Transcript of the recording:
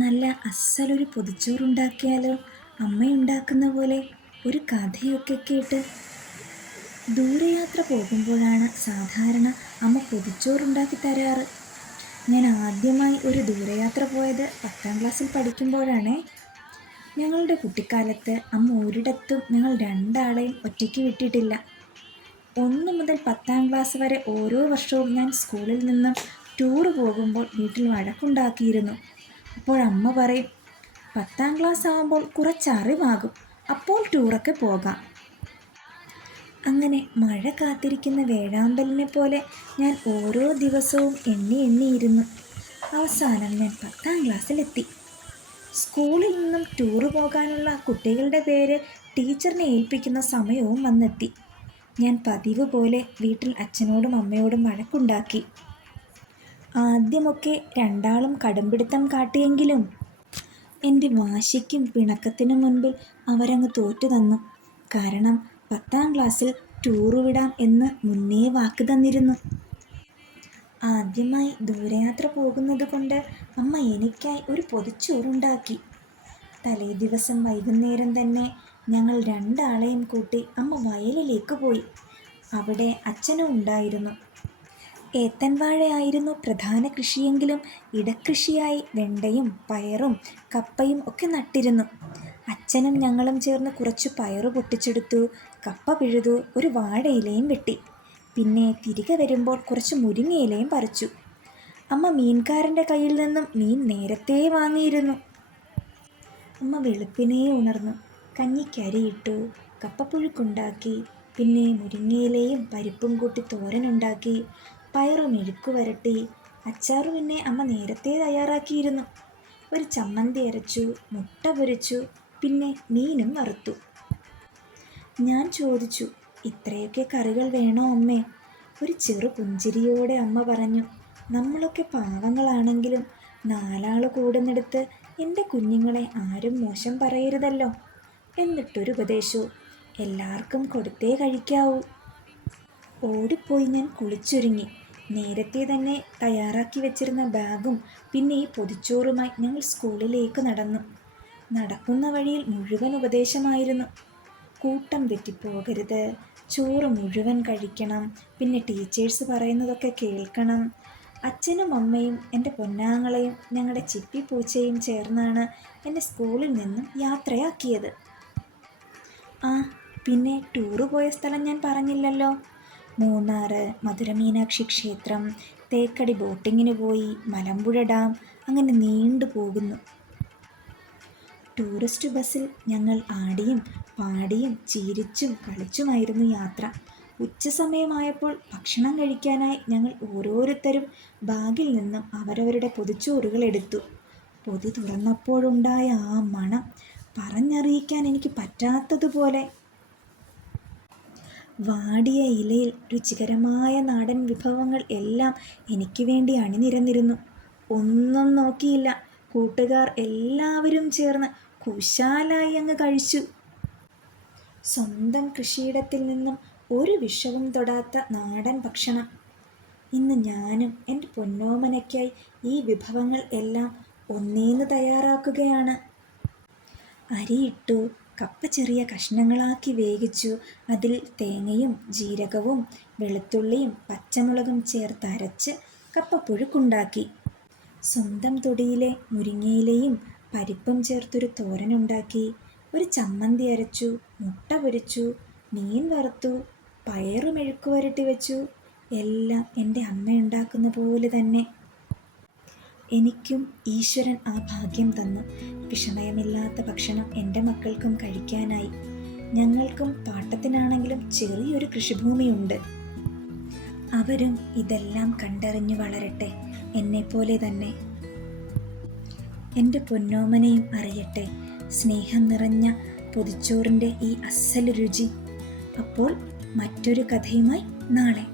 നല്ല അസ്സലൊരു പൊതിച്ചോറുണ്ടാക്കിയാലോ? അമ്മയുണ്ടാക്കുന്ന പോലെ ഒരു കഥയൊക്കെ കേട്ട്. ദൂരയാത്ര പോകുമ്പോഴാണ് സാധാരണ അമ്മ പൊതിച്ചോറുണ്ടാക്കി തരാറ്. ഞാൻ ആദ്യമായി ഒരു ദൂരയാത്ര പോയത് 10ാം ക്ലാസ്സിൽ പഠിക്കുമ്പോഴാണേ. ഞങ്ങളുടെ കുട്ടിക്കാലത്ത് അമ്മ ഒരിടത്തും ഞങ്ങൾ രണ്ടാളെയും ഒറ്റയ്ക്ക് വിട്ടിട്ടില്ല. 1 മുതൽ 10ാം ക്ലാസ് വരെ ഓരോ വർഷവും ഞാൻ സ്കൂളിൽ നിന്നും ടൂറ് പോകുമ്പോൾ വീട്ടിൽ വഴക്കുണ്ടാക്കിയിരുന്നു. അപ്പോൾ അമ്മ പറയും, 10ാം ക്ലാസ് ആകുമ്പോൾ കുറച്ചറിവാകും, അപ്പോൾ ടൂറൊക്കെ പോകാം. അങ്ങനെ മഴ കാത്തിരിക്കുന്ന വേഴാമ്പലിനെ പോലെ ഞാൻ ഓരോ ദിവസവും എണ്ണിയിരുന്നു. അവസാനം ഞാൻ 10ാം ക്ലാസ്സിലെത്തി. സ്കൂളിൽ നിന്നും ടൂറ് പോകാനുള്ള കുട്ടികളുടെ പേര് ടീച്ചറിനെ ഏൽപ്പിക്കുന്ന സമയവും വന്നെത്തി. ഞാൻ പതിവ് പോലെ വീട്ടിൽ അച്ഛനോടും അമ്മയോടും വഴക്കുണ്ടാക്കി. ആദ്യമൊക്കെ രണ്ടാളും കടുംപിടുത്തം കാട്ടിയെങ്കിലും എൻ്റെ വാശിക്കും പിണക്കത്തിനും മുൻപിൽ അവരങ്ങ് തോറ്റു തന്നു. കാരണം 10ാം ക്ലാസ്സിൽ ടൂറ് വിടാം എന്ന് മുന്നേ വാക്ക് തന്നിരുന്നു. ആദ്യമായി ദൂരയാത്ര പോകുന്നത് കൊണ്ട് അമ്മ എനിക്കായി ഒരു പൊതിച്ചോറുണ്ടാക്കി. തലേ ദിവസം വൈകുന്നേരം തന്നെ ഞങ്ങൾ രണ്ടാളെയും കൂട്ടി അമ്മ വയലിലേക്ക് പോയി. അവിടെ അച്ഛനും ഉണ്ടായിരുന്നു. ഏത്തൻ വാഴയായിരുന്നു പ്രധാന കൃഷിയെങ്കിലും ഇടക്കൃഷിയായി വെണ്ടയും പയറും കപ്പയും ഒക്കെ നട്ടിരുന്നു. അച്ഛനും ഞങ്ങളും ചേർന്ന് കുറച്ച് പയറ് പൊട്ടിച്ചെടുത്തു, കപ്പ പിഴുതു, ഒരു വാഴയിലയും വെട്ടി. പിന്നെ തിരികെ വരുമ്പോൾ കുറച്ച് മുരിങ്ങയിലയും പറിച്ചു. അമ്മ മീൻകാരൻ്റെ കയ്യിൽ നിന്നും മീൻ നേരത്തെ വാങ്ങിയിരുന്നു. അമ്മ വെളുപ്പിനേ ഉണർന്നു കഞ്ഞിക്കരിയിട്ടു, കപ്പപ്പുഴുക്കുണ്ടാക്കി, പിന്നെ മുരിങ്ങയിലയും പരിപ്പും കൂട്ടി തോരനുണ്ടാക്കി, പയറ് മെഴുക്ക് വരട്ടി, അച്ചാറ് പിന്നെ അമ്മ നേരത്തെ തയ്യാറാക്കിയിരുന്നു. ഒരു ചമ്മന്തി അരച്ചു, മുട്ട പൊരിച്ചു, പിന്നെ മീനും വറുത്തു. ഞാൻ ചോദിച്ചു, ഇത്രയൊക്കെ കറികൾ വേണോ അമ്മേ? ഒരു ചെറു പുഞ്ചിരിയോടെ അമ്മ പറഞ്ഞു, നമ്മളൊക്കെ പാവങ്ങളാണെങ്കിലും 4 ആൾ കൂടുന്നിടത്ത് എൻ്റെ കുഞ്ഞുങ്ങളെ ആരും മോശം പറയരുതല്ലോ. എന്നിട്ടൊരു ഉപദേശവും, എല്ലാവർക്കും കൊടുത്തേ കഴിക്കാവൂ. ഓടിപ്പോയി ഞാൻ കുളിച്ചൊരുങ്ങി. നേരത്തെ തന്നെ തയ്യാറാക്കി വെച്ചിരുന്ന ബാഗും പിന്നെ ഈ പൊതിച്ചോറുമായി ഞങ്ങൾ സ്കൂളിലേക്ക് നടന്നു. നടക്കുന്ന വഴിയിൽ മുഴുവൻ ഉപദേശമായിരുന്നു. കൂട്ടം തെറ്റിപ്പോകരുത്, ചോറ് മുഴുവൻ കഴിക്കണം, പിന്നെ ടീച്ചേഴ്സ് പറയുന്നതൊക്കെ കേൾക്കണം. അച്ഛനും അമ്മയും എൻ്റെ പൊന്നാങ്ങളയും ഞങ്ങളുടെ ചിപ്പിപ്പൂച്ചയും ചേർന്നാണ് എന്നെ സ്കൂളിൽ നിന്നും യാത്രയാക്കിയത്. ആ പിന്നെ ടൂറ് പോയ സ്ഥലം ഞാൻ പറഞ്ഞില്ലല്ലോ. മൂന്നാർ, മധുര മീനാക്ഷി ക്ഷേത്രം, തേക്കടി ബോട്ടിങ്ങിന് പോയി, മലമ്പുഴ ഡാം, അങ്ങനെ നീണ്ടു പോകുന്നു. ടൂറിസ്റ്റ് ബസ്സിൽ ഞങ്ങൾ ആടിയും പാടിയും ചിരിച്ചും കളിച്ചുമായിരുന്നു യാത്ര. ഉച്ചസമയമായപ്പോൾ ഭക്ഷണം കഴിക്കാനായി ഞങ്ങൾ ഓരോരുത്തരും ബാഗിൽ നിന്നും അവരവരുടെ പൊതിച്ചോറുകൾ എടുത്തു. പൊതി തുറന്നപ്പോഴുണ്ടായ ആ മണം പറഞ്ഞറിയിക്കാൻ എനിക്ക് പറ്റാത്തതുപോലെ. വാടിയ ഇലയിൽ രുചികരമായ നാടൻ വിഭവങ്ങൾ എല്ലാം എനിക്ക് വേണ്ടി അണിനിരന്നിരുന്നു. ഒന്നും നോക്കിയില്ല, കൂട്ടുകാർ എല്ലാവരും ചേർന്ന് കുശാലായി അങ്ങ് കഴിച്ചു. സ്വന്തം കൃഷിയിടത്തിൽ നിന്നും ഒരു വിഷവും തൊടാത്ത നാടൻ ഭക്ഷണം. ഇന്ന് ഞാനും എൻ്റെ പൊന്നോമനയ്ക്കായി ഈ വിഭവങ്ങൾ എല്ലാം ഒന്നേന്ന് തയ്യാറാക്കുകയാണ്. അരിയിട്ടു, കപ്പ ചെറിയ കഷ്ണങ്ങളാക്കി വേവിച്ചു, അതിൽ തേങ്ങയും ജീരകവും വെളുത്തുള്ളിയും പച്ചമുളകും ചേർത്തരച്ച് കപ്പപ്പുഴുക്കുണ്ടാക്കി. സ്വന്തം തൊടിയിലെ മുരിങ്ങയിലയും പരിപ്പും ചേർത്തൊരു തോരനുണ്ടാക്കി. ഒരു ചമ്മന്തി അരച്ചു, മുട്ട പൊരിച്ചു, മീൻ വറുത്തു, പയറ് മെഴുക്ക് വരട്ടി വെച്ചു. എല്ലാം എൻ്റെ അമ്മയുണ്ടാക്കുന്ന പോലെ തന്നെ. എനിക്കും ഈശ്വരൻ ആ ഭാഗ്യം തന്നു. വിഷമയമില്ലാത്ത ഭക്ഷണം എൻ്റെ മക്കൾക്കും കഴിക്കാനായി. ഞങ്ങൾക്കും പാട്ടത്തിനാണെങ്കിലും ചെറിയൊരു കൃഷിഭൂമിയുണ്ട്. അവരും ഇതെല്ലാം കണ്ടറിഞ്ഞു വളരട്ടെ, എന്നെപ്പോലെ തന്നെ. എൻ്റെ പൊന്നോമനയും അറിയട്ടെ സ്നേഹം നിറഞ്ഞ പൊതിച്ചോറിൻ്റെ ഈ അസ്സൽ രുചി. അപ്പോൾ മറ്റൊരു കഥയുമായി നാളെ.